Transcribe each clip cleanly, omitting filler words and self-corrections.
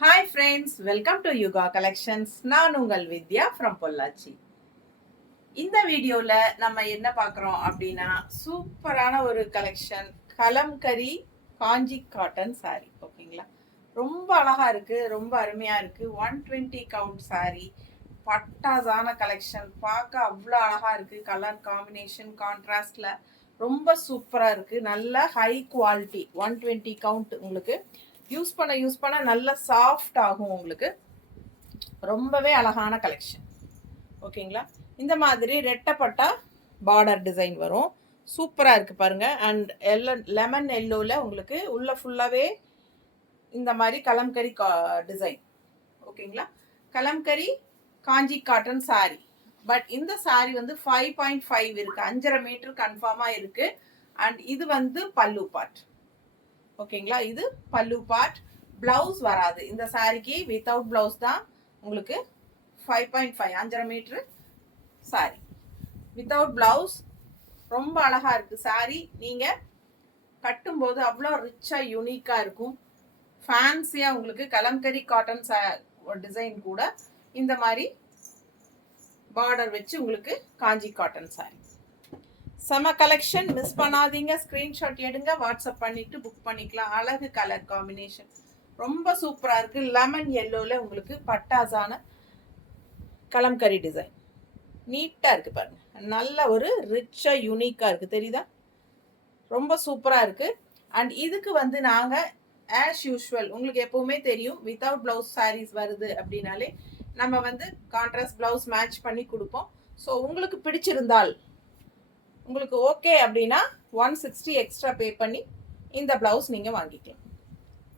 Hi friends, welcome to Yuga collections. நான் உங்கள் வித்யா from Pollachi. இந்த வீடியோவில் நம்ம என்ன பார்க்குறோம் அப்படின்னா, சூப்பரான ஒரு கலெக்ஷன் கலம்கரி காஞ்சி காட்டன் சாரீ. ஓகேங்களா, ரொம்ப அழகாக இருக்குது, ரொம்ப அருமையாக இருக்குது. 120 கவுண்ட் சாரீ, பட்டாசான கலெக்ஷன். பார்க்க அவ்வளோ அழகாக இருக்குது. கலர் காம்பினேஷன் கான்ட்ராஸ்டில் ரொம்ப சூப்பராக இருக்குது. நல்ல ஹை குவாலிட்டி. 120 கவுண்ட். உங்களுக்கு யூஸ் பண்ண நல்ல சாஃப்ட் ஆகும். உங்களுக்கு ரொம்பவே அழகான கலெக்ஷன். ஓகேங்களா, இந்த மாதிரி ரெட்டப்பட்டா பார்டர் டிசைன் வரும். சூப்பராக இருக்குது பாருங்கள். அண்ட் லெமன் எல்லோவில் உங்களுக்கு உள்ள ஃபுல்லாகவே இந்த மாதிரி கலம்கரி டிசைன். ஓகேங்களா, kalamkari Kanchi cotton sorry. But இந்த சாரி வந்து 5.5 இருக்குது, 5.5 மீட்டர் கன்ஃபார்மாக இருக்குது. அண்ட் இது வந்து பல்லு பார்ட். ஓகேங்களா, இது பல்லு பார்ட். பிளவுஸ் வராது இந்த சாரிக்கு, வித்தவுட் பிளவுஸ் தான் உங்களுக்கு. 5.5 5.5 மீட்ரு சாரி வித்தவுட் பிளவுஸ். ரொம்ப அழகா இருக்கு சாரி. நீங்க கட்டும்போது அவ்வளோ ரிச்சா யூனிக்கா இருக்கும். ஃபேன்சியா உங்களுக்கு கலம்கரி காட்டன் டிசைன் கூட இந்த மாதிரி பார்டர் வச்சு உங்களுக்கு காஞ்சி காட்டன் சாரி. செம கலெக்ஷன், மிஸ் பண்ணாதீங்க. ஸ்க்ரீன்ஷாட் எடுங்க, வாட்ஸ்அப் பண்ணிட்டு புக் பண்ணிக்கலாம். அழகு கலர் காம்பினேஷன் ரொம்ப சூப்பராக இருக்குது. லெமன் எல்லோவில் உங்களுக்கு பட்டாசான கலம்கரி டிசைன் நீட்டாக இருக்குது பாருங்க. நல்ல ஒரு ரிச்சாக யூனிக்காக இருக்குது, தெரியுதா? ரொம்ப சூப்பராக இருக்குது. அண்ட் இதுக்கு வந்து நாங்கள் ஆஸ் யூஷுவல், உங்களுக்கு எப்போவுமே தெரியும், வித்தவுட் ப்ளவுஸ் சாரீஸ் வருது அப்படின்னாலே நம்ம வந்து கான்ட்ராஸ்ட் ப்ளவுஸ் மேட்ச் பண்ணி கொடுப்போம். ஸோ உங்களுக்கு பிடிச்சிருந்தால், உங்களுக்கு ஓகே அப்படின்னா 160 எக்ஸ்ட்ரா பே பண்ணி இந்த ப்ளவுஸ் நீங்கள் வாங்கிக்கலாம்.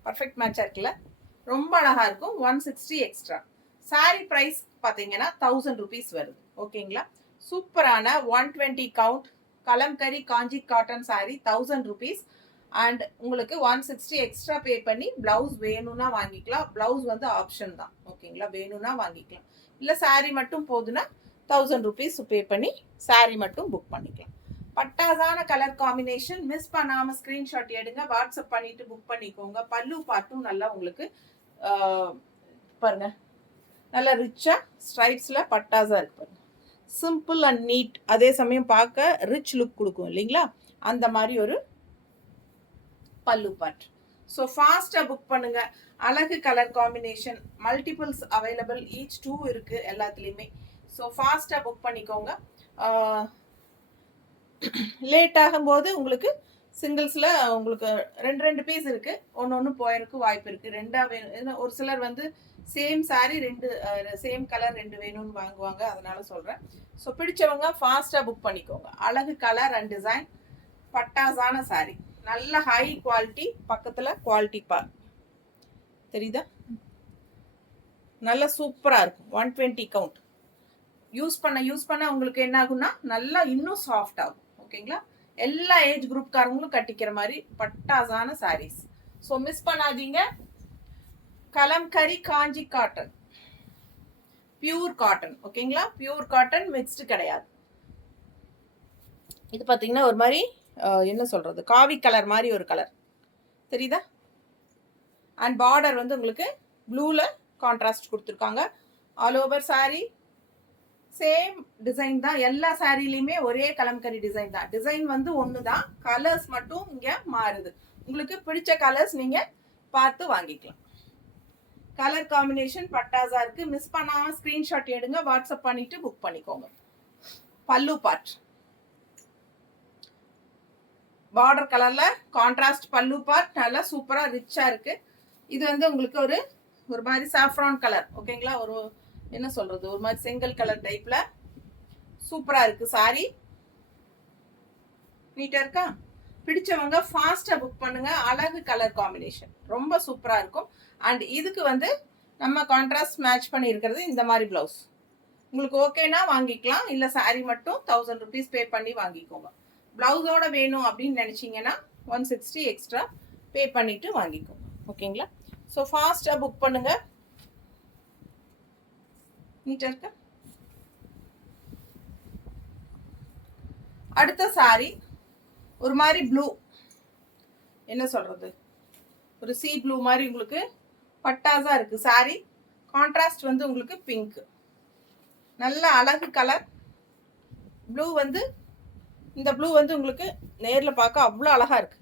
பர்ஃபெக்ட் மேட்சாக இருக்குல்ல, ரொம்ப அழகாக இருக்கும். 160 எக்ஸ்ட்ரா. சாரி ப்ரைஸ் பார்த்தீங்கன்னா 1000 ருபீஸ் வருது. ஓகேங்களா, சூப்பரான 120 count kalamkari Kanchi cotton sorry 1000 rupees. And உங்களுக்கு 160 எக்ஸ்ட்ரா பே பண்ணி ப்ளவுஸ் வேணும்னா வாங்கிக்கலாம். ப்ளவுஸ் வந்து ஆப்ஷன் தான். ஓகேங்களா, வேணும்னா வாங்கிக்கலாம். இல்லை சாரி மட்டும் போதுன்னா 1000 ருபீஸ் பே பண்ணி சாரி மட்டும் புக் பண்ணிக்கலாம். பட்டாசான கலர் காம்பினேஷன். மிஸ் பண்ணாமல் ஸ்க்ரீன்ஷாட் எடுங்க, வாட்ஸ்அப் பண்ணிட்டு புக் பண்ணிக்கோங்க. பல்லு பார்ட்டும் நல்லா உங்களுக்கு பாருங்க, நல்லா ரிச்சா ஸ்ட்ரைப்ஸில் பட்டாஸாக இருக்கு பாருங்க. சிம்பிள் அண்ட் நீட், அதே சமயம் பார்க்க ரிச் லுக் கொடுக்கும் இல்லைங்களா, அந்த மாதிரி ஒரு பல்லு பார்ட். ஸோ ஃபாஸ்ட்டாக புக் பண்ணுங்க. அழகு colour combination, multiples available, each 2 இருக்குது எல்லாத்துலேயுமே. ஸோ ஃபாஸ்ட்டாக புக் பண்ணிக்கோங்க. லேட் ஆகும்போது உங்களுக்கு சிங்கிள்ஸில் உங்களுக்கு ரெண்டு பீஸ் இருக்குது, ஒன்று போயிருக்கு வாய்ப்பு இருக்குது. ரெண்டாக ஒரு சிலர் வந்து சேம் சாரி சேம் கலர் 2 வேணும்னு வாங்குவாங்க, அதனால சொல்கிறேன். ஸோ பிடிச்சவங்க ஃபாஸ்ட்டாக புக் பண்ணிக்கோங்க. அழகு கலர் அண்ட் டிசைன், பட்டாசான சாரி, நல்ல ஹை குவாலிட்டி. பக்கத்தில் குவாலிட்டி தெரியுதா, நல்ல சூப்பராக இருக்கும். 120 கவுண்ட். யூஸ் பண்ண உங்களுக்கு என்ன ஆகும்னா நல்லா இன்னும் சாஃப்ட் ஆகும். ஓகேங்களா, எல்லா ஏஜ் குரூப்காரங்களும் கட்டிக்கிற மாதிரி பட்டாசான சாரீஸ். ஸோ மிஸ் பண்ணாதீங்க. Kalamkari Kanchi cotton, pure cotton. ஓகேங்களா, பியூர் காட்டன், மிக்ஸ்டு கிடையாது. இது பார்த்தீங்கன்னா ஒரு மாதிரி என்ன சொல்றது, காவி கலர் மாதிரி ஒரு கலர் தெரியுதா. அண்ட் பார்டர் வந்து உங்களுக்கு ப்ளூவில் கான்ட்ராஸ்ட் கொடுத்துருக்காங்க. All over sari same design தான். எல்லா சாரிலையுமே ஒரே கலம்கரி டிசைன் தான். டிசைன் வந்து ஒன்று தான், கலர்ஸ் மட்டும் இங்கே மாறுது. உங்களுக்கு பிடிச்ச கலர்ஸ் நீங்கள் பார்த்து வாங்கிக்கலாம். கலர் காம்பினேஷன் பட்டாசா இருக்கு. மிஸ் பண்ணாமல் ஸ்க்ரீன்ஷாட் எடுங்க, வாட்ஸ்அப் பண்ணிட்டு புக் பண்ணிக்கோங்க. பல்லு பார்ட் பார்டர் கலர்ல கான்ட்ராஸ்ட் பல்லு பார்ட், நல்லா சூப்பரா ரிச்சா இருக்கு. இது வந்து உங்களுக்கு ஒரு மாதிரி சாஃப்ரான் கலர். ஓகேங்களா, ஒரு என்ன சொல்றது, ஒரு மாதிரி செங்கல் கலர் டைப்ல சூப்பரா இருக்கு சாரி. நீட்டா இருக்கா? பிடிச்சவங்க ஃபாஸ்டா புக் பண்ணுங்க. அழகு கலர் காம்பினேஷன் ரொம்ப சூப்பரா இருக்கும். அண்ட் இதுக்கு வந்து நம்ம கான்ட்ராஸ்ட் மேட்ச் பண்ணி இருக்கிறது இந்த மாதிரி பிளவுஸ். உங்களுக்கு ஓகேனா வாங்கிக்கலாம், இல்ல சாரி மட்டும் 1000 ருபீஸ் பே பண்ணி வாங்கிக்கோங்க. பிளவுஸோட வேணும் அப்படின்னு நினைச்சீங்கன்னா 160 எக்ஸ்ட்ரா பே பண்ணிட்டு வாங்கிக்கோங்க. ஓகேங்களா, ஸோ ஃபாஸ்டா புக் பண்ணுங்க. நீட்டா இருக்க. அடுத்த சாரி ஒரு மாதிரி ப்ளூ, என்ன சொல்றது, ஒரு சீ ப்ளூ மாதிரி உங்களுக்கு பட்டாஸா இருக்கு சாரி. கான்ட்ராஸ்ட் வந்து உங்களுக்கு பிங்க், நல்ல அழகு கலர். ப்ளூ வந்து இந்த ப்ளூ வந்து உங்களுக்கு நேர்ல பார்க்க அவ்வளோ அழகா இருக்கு.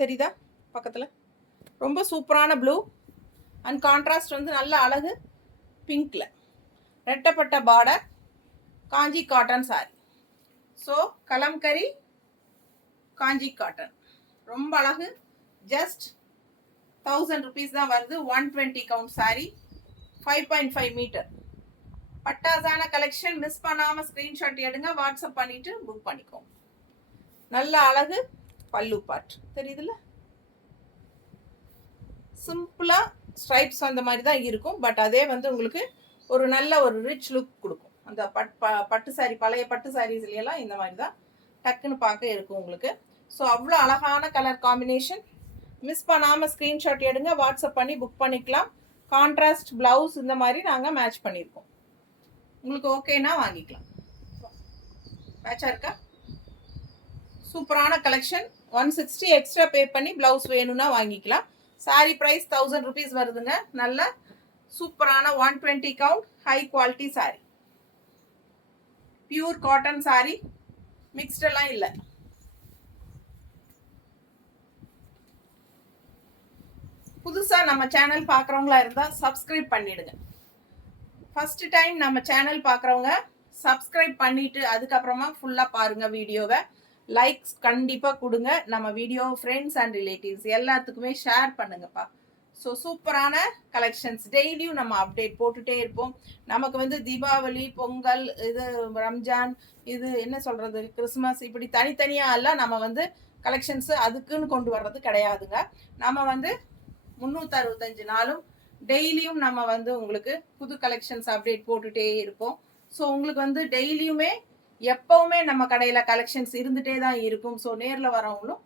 தெரியுதா பக்கத்துல? ரொம்ப சூப்பரான ப்ளூ அண்ட் கான்ட்ராஸ்ட் வந்து நல்ல அழகு பிங்க்ல. ரெட்டப்பட்ட border, Kanchi cotton saree. So Kalamkari Kanchi cotton ரொம்ப அழகு. ஜஸ்ட் 1000 rupees தான் வருது. 120 கவுண்ட் சாரி, 5.5 மீட்டர். பட்டாசான கலெக்ஷன். மிஸ் பண்ணாம ஸ்கிரீன்ஷாட் எடுங்க, வாட்ஸ்அப் பண்ணிட்டு புக் பண்ணிக்கோங்க. நல்ல அழகு பல்லு பார்ட் தெரியுதுல்ல? சிம்பிளா ஸ்ட்ரைப்ஸ் அந்த மாதிரி தான் இருக்கும். பட் அதே வந்து உங்களுக்கு ஒரு நல்ல ஒரு ரிச் லுக் கொடுக்கும். அந்த பட்டு சாரி, பழைய பட்டு சாரீஸ்லாம் இந்த மாதிரி தான் டக்குன்னு பார்க்க இருக்கும் உங்களுக்கு. ஸோ அவ்வளோ அழகான கலர் காம்பினேஷன். மிஸ் பண்ணாமல் ஸ்க்ரீன்ஷாட் எடுங்க, வாட்ஸ்அப் பண்ணி புக் பண்ணிக்கலாம். கான்ட்ராஸ்ட் ப்ளவுஸ் இந்த மாதிரி நாங்கள் மேட்ச் பண்ணியிருக்கோம். உங்களுக்கு ஓகேனா வாங்கிக்கலாம். மேட்சாக இருக்கா? சூப்பரான கலெக்ஷன். 160 எக்ஸ்ட்ரா பே பண்ணி ப்ளவுஸ் வேணும்னா வாங்கிக்கலாம். சாரி ப்ரைஸ் 1000 rupees வருதுங்க. நல்ல சூப்பரான 120 count high quality saree, pure cotton saree, மிக்ஸ்டெல்லாம் இல்லை. புதுசாக நம்ம சேனல் பார்க்குறவங்களா இருந்தால் சப்ஸ்கிரைப் பண்ணிடுங்க. ஃபர்ஸ்ட் டைம் நம்ம சேனல் பார்க்குறவங்க சப்ஸ்கிரைப் பண்ணிட்டு அதுக்கப்புறமா ஃபுல்லாக பாருங்க வீடியோவை. லைக்ஸ் கண்டிப்பாக கொடுங்க. நம்ம வீடியோ ஃப்ரெண்ட்ஸ் அண்ட் ரிலேட்டிவ்ஸ் எல்லாத்துக்குமே ஷேர் பண்ணுங்கப்பா. ஸோ சூப்பரான கலெக்ஷன்ஸ் டெய்லியும் நம்ம அப்டேட் போட்டுகிட்டே இருப்போம். நமக்கு வந்து தீபாவளி, பொங்கல், இது ரம்ஜான், இது என்ன சொல்கிறது, கிறிஸ்மஸ், இப்படி தனித்தனியாக எல்லாம் நம்ம வந்து கலெக்ஷன்ஸு அதுக்குன்னு கொண்டு வர்றது கிடையாதுங்க. நம்ம வந்து 365 நாளும் டெய்லியும் நம்ம வந்து உங்களுக்கு புது கலெக்ஷன்ஸ் அப்டேட் போட்டுகிட்டே இருப்போம். ஸோ உங்களுக்கு வந்து டெய்லியுமே எப்பவுமே நம்ம கடையில் கலெக்ஷன்ஸ் இருந்துகிட்டே தான் இருக்கும். ஸோ நேரில் வரவங்களும்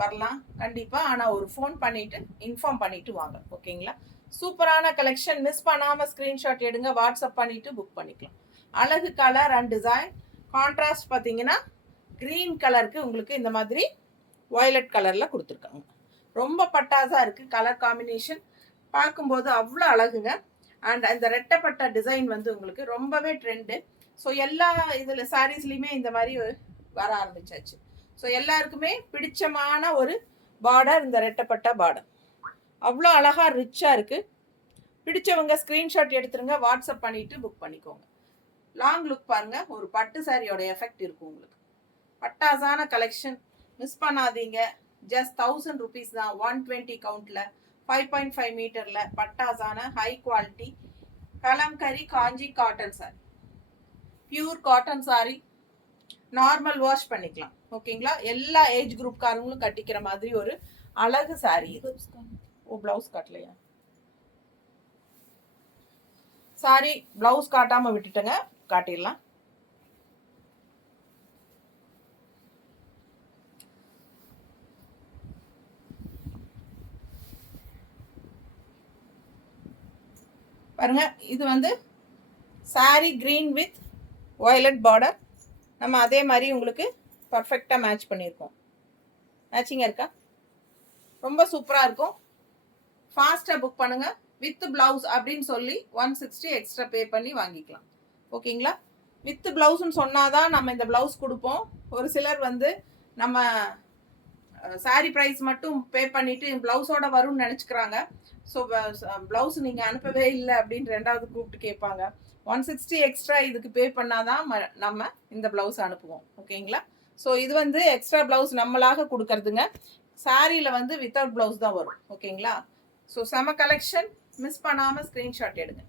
வரலாம் கண்டிப்பாக. ஆனால் ஒரு ஃபோன் பண்ணிவிட்டு இன்ஃபார்ம் பண்ணிவிட்டு வாங்க, ஓகேங்களா? சூப்பரான கலெக்ஷன். மிஸ் பண்ணாமல் ஸ்க்ரீன்ஷாட் எடுங்க, வாட்ஸ்அப் பண்ணிவிட்டு புக் பண்ணிக்கலாம். அழகு கலர் அண்ட் டிசைன். கான்ட்ராஸ்ட் பார்த்தீங்கன்னா க்ரீன் கலருக்கு உங்களுக்கு இந்த மாதிரி வயலட் கலரில் கொடுத்துருக்காங்க. ரொம்ப பட்டாஸாக இருக்குது கலர் காம்பினேஷன். பார்க்கும்போது அவ்வளோ அழகுங்க. அண்ட் அந்த ரெட்டப்பட்ட டிசைன் வந்து உங்களுக்கு ரொம்பவே ட்ரெண்டு. ஸோ எல்லா இதில் சாரீஸ்லையுமே இந்த மாதிரி வர ஆரம்பிச்சாச்சு. ஸோ எல்லாருக்குமே பிடிச்சமான ஒரு பார்டர் இந்த ரெட்டப்பட்ட பார்டர். அவ்வளோ அழகாக ரிச்சாக இருக்குது. பிடிச்சவங்க ஸ்க்ரீன்ஷாட் எடுத்துருங்க, வாட்ஸ்அப் பண்ணிவிட்டு புக் பண்ணிக்கோங்க. லாங் லுக் பாருங்கள், ஒரு பட்டு சாரியோட எஃபெக்ட் இருக்கும் உங்களுக்கு. பட்டாசான கலெக்ஷன் மிஸ் பண்ணாதீங்க. ஜஸ்ட் 1000 rupees தான். 120 கவுண்ட்ல 5.5 மீட்டர்ல பட்டாசான high quality Kalamkari Kanchi cotton saree, pure cotton saree. Normal wash பண்ணிக்கலாம், ஓகேங்களா? எல்லா ஏஜ் குரூப்காரங்களும் கட்டிக்கிற மாதிரி ஒரு அழகு சாரி இது. ஓ, பிளவுஸ் காட்டலையா? சாரி பிளவுஸ் காட்டாம விட்டுட்டேங்க, காட்டிடலாம். பாருங்க, இது வந்து sorry green with violet border. நம்ம அதே மாதிரி உங்களுக்கு பர்ஃபெக்டாக மேட்ச் பண்ணியிருக்கோம். மேட்சிங்காக இருக்கா? ரொம்ப சூப்பராக இருக்கும். ஃபாஸ்ட்டாக புக் பண்ணுங்கள். வித் பிளவுஸ் அப்படின்னு சொல்லி 160 எக்ஸ்ட்ரா பே பண்ணி வாங்கிக்கலாம், ஓகேங்களா? வித் பிளவுஸ்ன்னு சொன்னாதான் நம்ம இந்த பிளவுஸ் கொடுப்போம். ஒரு சிலர் வந்து நம்ம சாரி ப்ரைஸ் மட்டும் பே பண்ணிவிட்டு ப்ளவுஸோட வரும்னு நினச்சிக்கிறாங்க. ஸோ ப்ளவுஸ் நீங்கள் அனுப்பவே இல்லை அப்படின்னு ரெண்டாவது கூப்பிட்டு கேட்பாங்க. 160 எக்ஸ்ட்ரா இதுக்கு பே பண்ணாதான் நம்ம இந்த ப்ளவுஸ் அனுப்புவோம், ஓகேங்களா? ஸோ இது வந்து எக்ஸ்ட்ரா ப்ளவுஸ் நம்மளாக கொடுக்கறதுங்க. சாரியில் வந்து வித்தவுட் ப்ளவுஸ் தான் வரும், ஓகேங்களா? ஸோ செம கலெக்ஷன். மிஸ் பண்ணாமல் ஸ்க்ரீன்ஷாட் எடுங்க.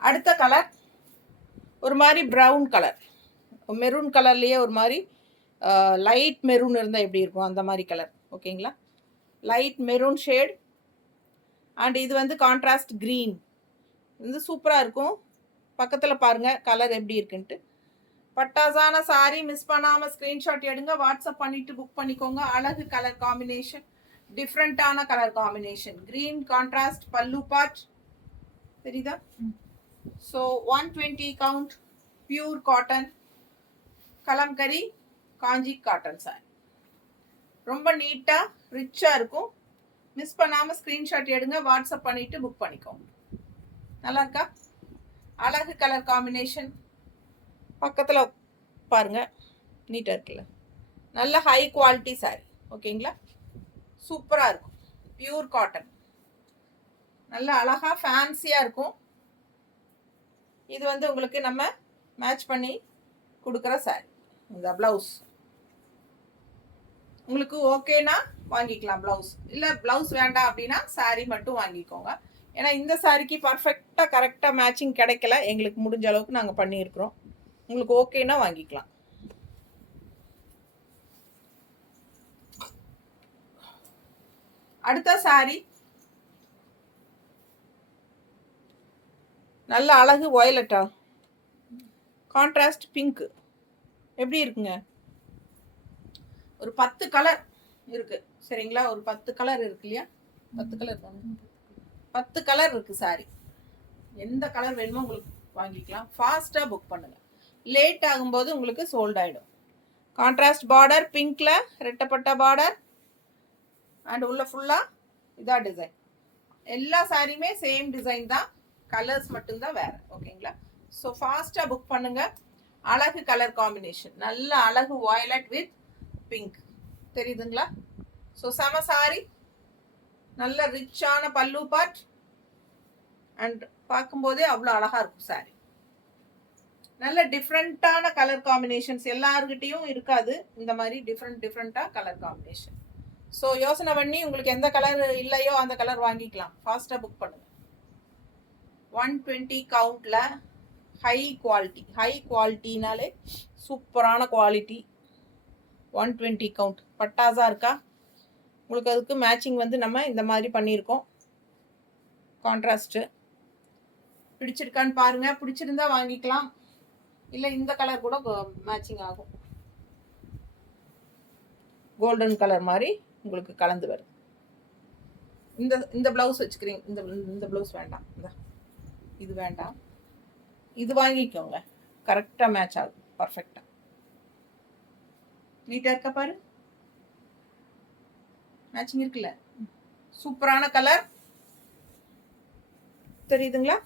அடுத்த கலர் ஒரு மாதிரி ப்ரௌன் கலர், மெரூன் கலர்லேயே ஒரு மாதிரி லைட் மெரூன் இருந்தால் எப்படி இருக்கும் அந்த மாதிரி கலர், ஓகேங்களா? Light maroon shade. அண்ட் இது வந்து கான்ட்ராஸ்ட் க்ரீன். இது சூப்பராக இருக்கும். பக்கத்தில் பாருங்கள் கலர் எப்படி இருக்குன்ட்டு. பட்டாசான சாரி மிஸ் பண்ணாமல் ஸ்க்ரீன்ஷாட் எடுங்க, வாட்ஸ்அப் பண்ணிவிட்டு புக் பண்ணிக்கோங்க. அழகு கலர் காம்பினேஷன், டிஃப்ரெண்ட்டான கலர் காம்பினேஷன். க்ரீன் கான்ட்ராஸ்ட் பல்லு பார்ட் தெரியுதா? So 120 count pure cotton Kalamkari Kanchi cotton saree. ரொம்ப நீட்டாக ரிச்சாக இருக்கும். மிஸ் பண்ணாமல் ஸ்க்ரீன்ஷாட் எடுங்க, வாட்ஸ்அப் பண்ணிவிட்டு புக் பண்ணிக்கோங்க. நல்லா இருக்கா? அழகு கலர் காம்பினேஷன். பக்கத்தில் பாருங்கள், நீட்டாக இருக்குல்ல. நல்ல ஹை குவாலிட்டி சாரி. ஓகேங்களா? சூப்பராக இருக்கும். Pure cotton. நல்ல அழகாக ஃபேன்சியாக இருக்கும். இது வந்து உங்களுக்கு நம்ம மேட்ச் பண்ணி கொடுக்குற சாரி. இந்த ப்ளவுஸ் உங்களுக்கு ஓகேனா வாங்கிக்கலாம். ப்ளவுஸ் இல்லை ப்ளவுஸ் வேண்டாம் அப்படின்னா சாரி மட்டும் வாங்கிக்கோங்க. ஏன்னா இந்த சாரிக்கு பர்ஃபெக்டாக கரெக்டாக மேட்சிங் கிடைக்கல. எங்களுக்கு முடிஞ்ச அளவுக்கு நாங்கள் பண்ணியிருக்கிறோம். உங்களுக்கு ஓகேனா வாங்கிக்கலாம். அடுத்த சாரி நல்ல அழகு வயலட்டா கான்ட்ராஸ்ட் பிங்க். எப்படி இருக்குங்க? ஒரு 10 கலர் இருக்கு. சரிங்களா? ஒரு 10 கலர் இருக்கு இல்லையா? 10 கலர் தானே? 10 கலர் இருக்கு சாரி. எந்த கலர் வேணுமோ உங்களுக்கு வாங்கிக்கலாம். ஃபாஸ்ட்டாக புக் பண்ணுங்க. லேட் ஆகும்போது உங்களுக்கு சோல்ட் ஆகிடும். கான்ட்ராஸ்ட் பார்டர் பிங்க்ல ரெட்டப்பட்ட பார்டர் அண்ட் உள்ள ஃபுல்லாக இதான் டிசைன். எல்லா சாரியுமே சேம் டிசைன் தான், கலர்ஸ் மட்டும்தான் வேறு. ஓகேங்களா? ஸோ ஃபாஸ்ட்டாக புக் பண்ணுங்க. அழகு கலர் காம்பினேஷன், நல்ல அழகு வயலட் வித் பிங்க். தெரியுதுங்களா? ஸோ செம சாரி. நல்ல ரிச்சான பல்லு பார்ட் அண்ட் பார்க்கும்போதே அவ்வளோ அழகாக இருக்கும் சாரி. நல்ல டிஃப்ரெண்ட்டான கலர் காம்பினேஷன்ஸ் எல்லாருக்கிட்டையும் இருக்காது. இந்த மாதிரி டிஃப்ரெண்ட்டாக கலர் காம்பினேஷன். ஸோ யோசனை பண்ணி உங்களுக்கு எந்த கலர் இல்லையோ அந்த கலர் வாங்கிக்கலாம். ஃபாஸ்ட்டாக புக் பண்ணுங்கள். 120 கவுண்டில் ஹை குவாலிட்டி. ஹை குவாலிட்டினாலே சூப்பரான குவாலிட்டி. 120 கவுண்ட் பட்டாஸாக இருக்கா? உங்களுக்கு அதுக்கு மேட்சிங் வந்து நம்ம இந்த மாதிரி பண்ணியிருக்கோம். கான்ட்ராஸ்ட்டு பிடிச்சிருக்கான்னு பாருங்கள். பிடிச்சிருந்தா வாங்கிக்கலாம். இல்லை இந்த கலர் கூட மேட்சிங் ஆகும். கோல்டன் கலர் மாதிரி உங்களுக்கு கலந்து வருது. இந்த ப்ளவுஸ் வச்சுக்கிறீங்க. இந்த ப்ளவுஸ் வேண்டாம், இது வேண்டாம், இது வாங்கிக்கோங்க. கரெக்டாக மேட்ச் ஆகும். பர்ஃபெக்டாக நீட்டாக இருக்க பாரு. மேட்சிங் இருக்குல்ல? சூப்பரான கலர். தெரியுதுங்களா?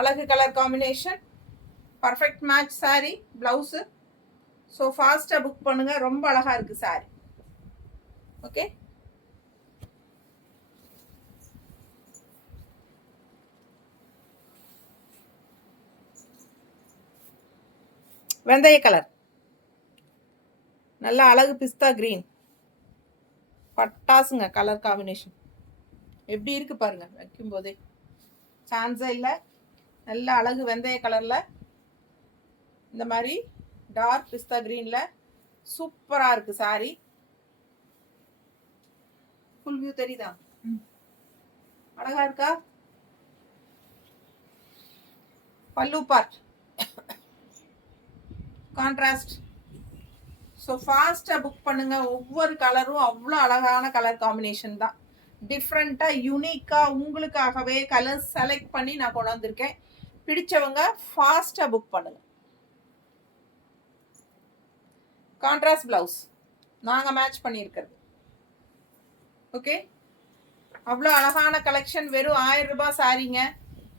அழகு colour combination, perfect match sorry blouse. So ஃபாஸ்ட்டாக புக் பண்ணுங்கள். ரொம்ப அழகாக இருக்குது சாரி. ஓகே, வெந்தய கலர், நல்ல அழகு பிஸ்தா கிரீன். பட்டாசுங்க கலர் காம்பினேஷன். எப்படி இருக்கு பாருங்க, வைக்கும் போதே சான்ஸே இல்லை. நல்ல அழகு வெந்தய கலர்ல இந்த மாதிரி டார்க் பிஸ்தா கிரீன்ல சூப்பரா இருக்கு சாரி. ஃபுல் வியூ தெரியுதா? அழகா இருக்கா? பல்லு பார்ட் கான்ட்ராஸ்ட். ஸோ ஃபாஸ்ட்டாக புக் பண்ணுங்க. ஒவ்வொரு கலரும் அவ்வளோ அழகான கலர் காம்பினேஷன் தான். டிஃப்ரெண்ட்டாக யூனிக்காக உங்களுக்காகவே கலர் செலக்ட் பண்ணி நான் கொண்டு வந்திருக்கேன். பிடிச்சவங்க ஃபாஸ்ட்டாக புக் பண்ணுங்க. கான்ட்ராஸ்ட் ப்ளவுஸ் நாங்கள் மேட்ச் பண்ணியிருக்கிறது. ஓகே, அவ்வளோ அழகான கலெக்ஷன். வெறும் 1000 ரூபாய் சாரிங்க.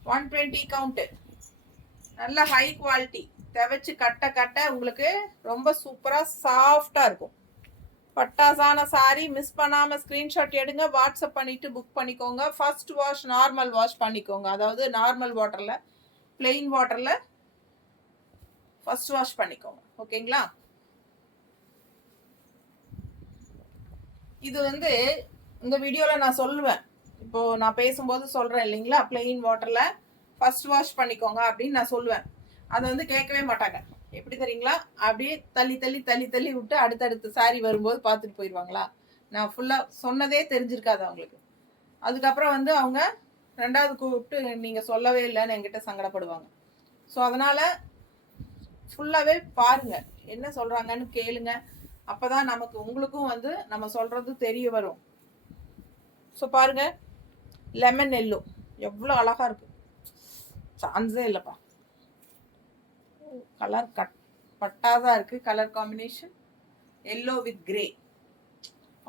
120 கவுண்ட்டு. நல்ல ஹை குவாலிட்டி. துவைச்சு கட்ட கட்ட உங்களுக்கு ரொம்ப சூப்பராக சாஃப்டாக இருக்கும். பட்டாசான சாரி. மிஸ் பண்ணாமல் ஸ்க்ரீன்ஷாட் எடுங்க, வாட்ஸ்அப் பண்ணிவிட்டு புக் பண்ணிக்கோங்க. ஃபர்ஸ்ட் வாஷ் நார்மல் வாஷ் பண்ணிக்கோங்க. அதாவது நார்மல் வாட்டரில், பிளெயின் வாட்டரில் ஃபர்ஸ்ட் வாஷ் பண்ணிக்கோங்க. ஓகேங்களா? இது வந்து இந்த வீடியோவில் நான் சொல்லுவேன். இப்போது நான் பேசும்போது சொல்கிறேன் இல்லைங்களா, பிளெயின் வாட்டரில் ஃபர்ஸ்ட் வாஷ் பண்ணிக்கோங்க அப்படின்னு நான் சொல்லுவேன். அதை வந்து கேட்கவே மாட்டாங்க. எப்படி தெரியுங்களா? அப்படியே தள்ளி தள்ளி தள்ளி தள்ளி விட்டு அடுத்தடுத்த சாரி வரும்போது பார்த்துட்டு போயிடுவாங்களா. நான் ஃபுல்லாக சொன்னதே தெரிஞ்சிருக்காது அவங்களுக்கு. அதுக்கப்புறம் வந்து அவங்க ரெண்டாவது கூப்பிட்டு நீங்கள் சொல்லவே இல்லைன்னு என்கிட்ட சங்கடப்படுவாங்க. ஸோ அதனால் ஃபுல்லாகவே பாருங்கள், என்ன சொல்கிறாங்கன்னு கேளுங்க. அப்போ தான் நமக்கு உங்களுக்கும் வந்து நம்ம சொல்கிறது தெரிய வரும். ஸோ பாருங்கள், லெமன் எல்லோ எவ்வளோ அழகாக இருக்குது. சான்ஸே இல்லைப்பா. கலர் பட்டாதான் இருக்குது. Colour combination yellow with grey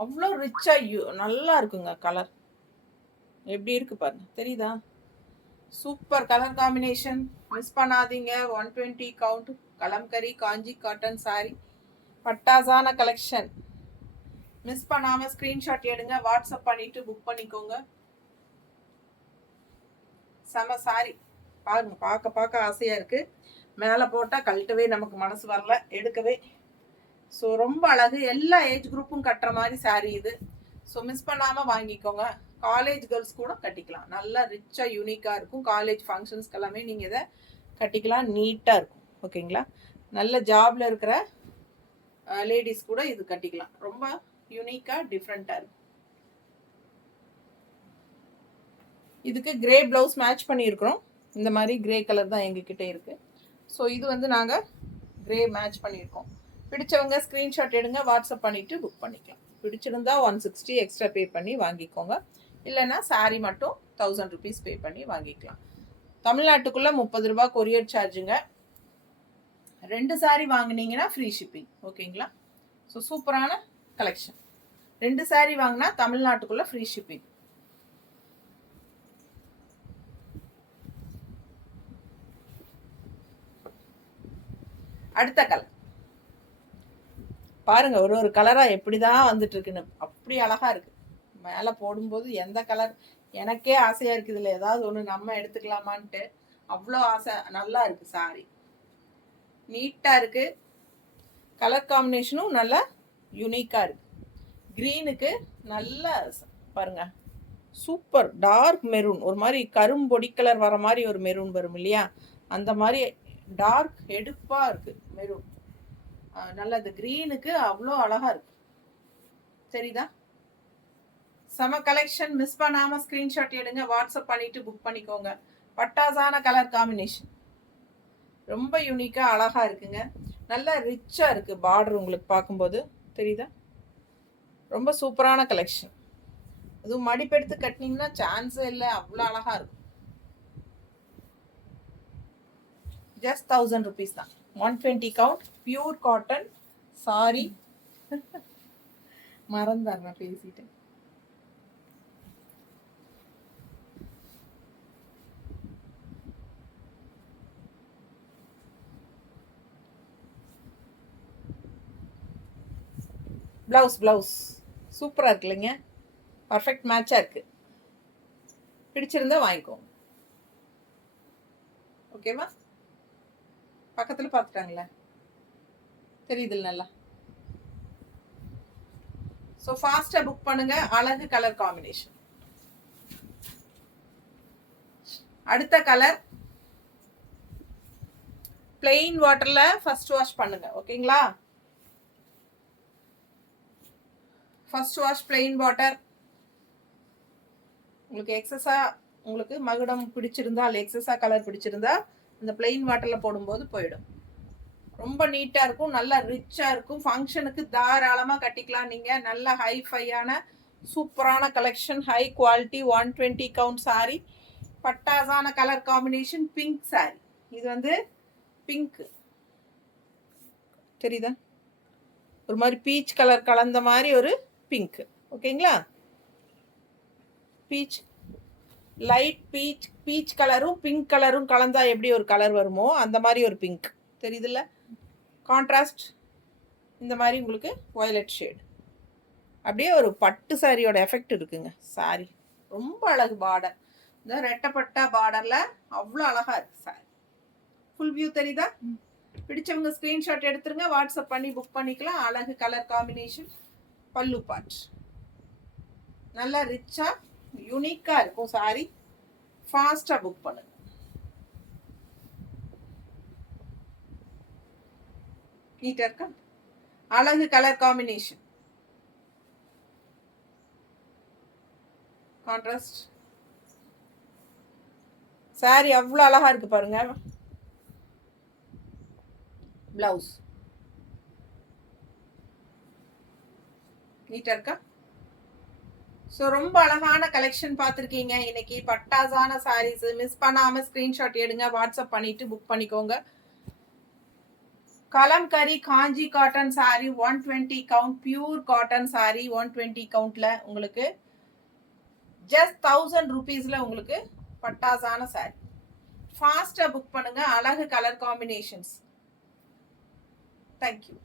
அவ்வளோ ரிச்சாக நல்லா இருக்குங்க. கலர் எப்படி இருக்கு பாருங்க, தெரியுதா? சூப்பர் கலர் காம்பினேஷன், மிஸ் பண்ணாதீங்க. 120 count kalamkari Kanchi cotton sorry, பட்டாசான collection. Miss பண்ணாமல் ஸ்க்ரீன்ஷாட் எடுங்க, வாட்ஸ்அப் பண்ணிட்டு புக் பண்ணிக்கோங்க. செம சாரி பாருங்க, பார்க்க பார்க்க ஆசையாக இருக்குது. மேலே போட்டால் கழட்டவே நமக்கு மனசு வரல, எடுக்கவே. ஸோ ரொம்ப அழகு, எல்லா ஏஜ் குரூப்பும் கட்டுற மாதிரி சாரீ இது. ஸோ மிஸ் பண்ணாமல் வாங்கிக்கோங்க. காலேஜ் கேர்ள்ஸ் கூட கட்டிக்கலாம், நல்லா ரிச்சாக யூனிக்காக இருக்கும். காலேஜ் ஃபங்க்ஷன்ஸ்க்கு எல்லாமே நீங்கள் இதை கட்டிக்கலாம், நீட்டாக இருக்கும். ஓகேங்களா? நல்ல ஜாபில் இருக்கிற லேடிஸ் கூட இது கட்டிக்கலாம், ரொம்ப யூனிக்காக டிஃப்ரெண்ட்டாக இருக்கும். இதுக்கு கிரே ப்ளவுஸ் மேட்ச் பண்ணியிருக்கிறோம். இந்த மாதிரி கிரே கலர் தான் எங்ககிட்ட இருக்குது. ஸோ இது வந்து நாங்கள் கிரே மேட்ச் பண்ணியிருக்கோம். பிடிச்சவங்க ஸ்க்ரீன்ஷாட் எடுங்க, வாட்ஸ்அப் பண்ணிவிட்டு புக் பண்ணிக்கலாம். பிடிச்சிருந்தா 160 எக்ஸ்ட்ரா பே பண்ணி வாங்கிக்கோங்க. இல்லைன்னா சாரீ மட்டும் 1000 rupees பே பண்ணி வாங்கிக்கலாம். தமிழ்நாட்டுக்குள்ளே 30 ரூபா கொரியர் சார்ஜுங்க. 2 சாரீ வாங்கினீங்கன்னா ஃப்ரீ ஷிப்பிங். ஓகேங்களா? ஸோ சூப்பரான கலெக்ஷன். 2 சாரீ வாங்கினா தமிழ்நாட்டுக்குள்ளே ஃப்ரீ ஷிப்பிங். அடுத்த கலர் பாருங்க, ஒரு கலராக எப்படி தான் வந்துட்டு இருக்குன்னு, அப்படி அழகா இருக்கு. மேலே போடும்போது எந்த கலர் எனக்கே ஆசையா இருக்குது, இதில் ஏதாவது ஒன்று நம்ம எடுத்துக்கலாமான்ட்டு அவ்வளோ ஆசை. நல்லா இருக்கு சாரி, நீட்டாக இருக்கு. கலர் காம்பினேஷனும் நல்லா யூனிக்காக இருக்கு. க்ரீனுக்கு நல்ல பாருங்க, சூப்பர் டார்க் மெரூன், ஒரு மாதிரி கரும்பொடி கலர் வர மாதிரி ஒரு மெரூன் வரும் இல்லையா, அந்த மாதிரி டார்க் எடுப்பாக இருக்கு மெரூன். நல்ல இந்த க்ரீனுக்கு அவ்வளோ அழகா இருக்கு, சரிதா? செம கலெக்ஷன். மிஸ் பண்ணாம ஸ்கிரீன்ஷாட் எடுங்க, வாட்ஸ்அப் பண்ணிட்டு புக் பண்ணிக்கோங்க. பட்டாசான கலர் காம்பினேஷன், ரொம்ப யூனிக்கா அழகா இருக்குங்க. நல்ல ரிச்சா இருக்கு பார்டர், உங்களுக்கு பார்க்கும்போது தெரியுதா? ரொம்ப சூப்பரான கலெக்ஷன். அதுவும் மடிப்பெடுத்து கட்டினீங்கன்னா சான்ஸே இல்லை, அவ்வளோ அழகா இருக்கும். ஜஸ்ட் 1000 rupees தான். 120 கவுண்ட் பியூர் காட்டன் சாரி. மறந்துடுறேன் பேசிட்டு. ப்ளவுஸ் சூப்பராக இருக்கு இல்லைங்க, பர்ஃபெக்ட் மேட்சாக இருக்கு. பிடிச்சிருந்தா வாங்கிக்கோங்க. ஓகேவா? பக்கத்தில் பார்த்துட்டாங்களே, தெரியுது நல்லா. ஸோ ஃபாஸ்ட்டாக புக் பண்ணுங்க. அழகு கலர் காம்பினேஷன். அடுத்த கலர் பிளெயின் வாட்டர்ல ஃபர்ஸ்ட் வாஷ் பண்ணுங்க. ஓகேங்களா? First wash plain water. உங்களுக்கு எக்ஸஸா, உங்களுக்கு மகுடம் பிடிச்சிருந்தா, எக்ஸஸா கலர் பிடிச்சிருந்தா இந்த பிளெயின் வாட்டர்ல போடும்போது போயிடும். ரொம்ப நீட்டா இருக்கும், நல்லா ரிச்சா இருக்கும். ஃபங்க்ஷனுக்கு தாராளமாக கட்டிக்கலாம் நீங்க. நல்ல ஹைஃபையான சூப்பரான collection, high quality 120 count saree. பட்டாசான கலர் காம்பினேஷன், பிங்க் சாரி. இது வந்து பிங்க் தெரியுதா? ஒரு மாதிரி பீச் கலர் கலந்த மாதிரி ஒரு பிங்க். ஓகேங்களா? பீச், லைட் பீச் கலரும் பிங்க் கலரும் கலந்தா எப்படி ஒரு கலர் வருமோ அந்த மாதிரி ஒரு பிங்க் தெரியுதுல்ல? கான்ட்ராஸ்ட் இந்த மாதிரி உங்களுக்கு வயலட் ஷேட், அப்படியே ஒரு பட்டு சாரியோட எஃபெக்ட் இருக்குங்க. சாரி ரொம்ப அழகு. பார்டர் இந்த ரெட்டப்பட்டா பார்டர்ல அவ்வளோ அழகா இருக்கு சாரி. ஃபுல் வியூ தெரியுதா? பிடிச்சவங்க ஸ்கிரீன்ஷாட் எடுத்துருங்க, வாட்ஸ்அப் பண்ணி புக் பண்ணிக்கலாம். அழகு கலர் காம்பினேஷன். பல்லு பார்ட் நல்லா ரிச்சா யூனிக்கா இருக்கும் சாரி. ஃபாஸ்டா புக் பண்ணுங்க. நீட்டா இருக்கா? அழகு கலர் காம்பினேஷன், கான்ட்ராஸ்ட் சாரி அவ்வளோ அழகா இருக்கு பாருங்க. பிளவுஸ் நீட்டா இருக்கா? ஸோ ரொம்ப அழகான கலெக்ஷன் பார்த்துருக்கீங்க இன்னைக்கு. பட்டாசான சாரீஸ் மிஸ் பண்ணாமல் ஸ்க்ரீன்ஷாட் எடுங்க, வாட்ஸ்அப் பண்ணிட்டு புக் பண்ணிக்கோங்க. Kalamkari Kanchi cotton saree 120 count, pure cotton saree 120 கவுண்ட்ல உங்களுக்கு ஜஸ்ட் 1000 rupeesல உங்களுக்கு பட்டாசான saree. ஃபாஸ்டா புக் பண்ணுங்க. அழகு கலர் காம்பினேஷன்ஸ். தேங்க்யூ.